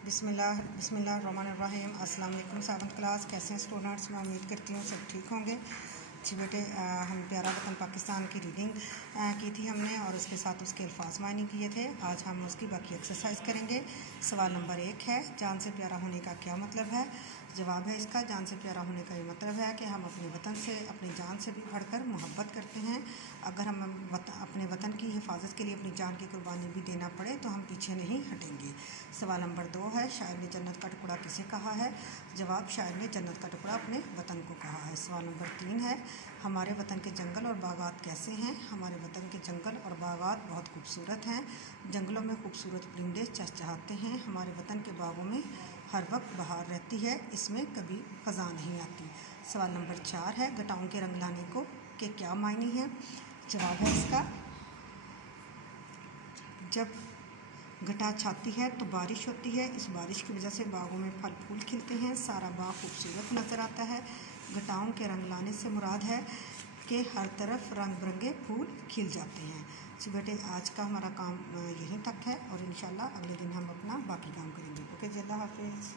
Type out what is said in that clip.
बिस्मिल्लाहिर्रहमानिर्रहीम। अस्सलाम वालेकुम। 7th क्लास कैसे हैं स्टूडेंट्स? मैं उम्मीद करती हूँ सब ठीक होंगे। जी बेटे, हम प्यारा वतन पाकिस्तान की रीडिंग की थी हमने और उसके साथ उसके अल्फाज मानी किए थे। आज हम उसकी बाकी एक्सरसाइज करेंगे। सवाल नंबर 1 है, जान से प्यारा होने का क्या मतलब है? जवाब है इसका, जान से प्यारा होने का ये मतलब है कि हम अपने वतन से, अपनी जान से भी बढ़कर मोहब्बत करते हैं। अगर हम अपने वतन की हिफाजत के लिए अपनी जान की कुर्बानी भी देना पड़े तो हम पीछे नहीं हटेंगे। सवाल नंबर 2 है, शायर ने जन्नत का टुकड़ा किसे कहा है? जवाब, शायर ने जन्नत का टुकड़ा अपने वतन को कहा है। सवाल नंबर 3 है, हमारे वतन के जंगल और बागात कैसे हैं? हमारे वतन के जंगल और बागात बहुत खूबसूरत हैं। जंगलों में खूबसूरत परिंदे चहचहाते हैं। हमारे वतन के बागों में हर वक्त बहार रहती है, इसमें कभी ख़ज़ां नहीं आती। सवाल नंबर 4 है, घटाओं के रंग लाने को के क्या मायने हैं? जवाब है इसका, जब घटा छाती है तो बारिश होती है। इस बारिश की वजह से बागों में फल फूल खिलते हैं, सारा बाग खूबसूरत नज़र आता है। घटाओं के रंग लाने से मुराद है कि हर तरफ रंग बिरंगे फूल खिल जाते हैं। तो बेटे, आज का हमारा काम यहीं तक है और इंशाल्लाह अगले दिन हम अपना बाकी काम करेंगे। ओके जी, अल्लाह हाफिज़।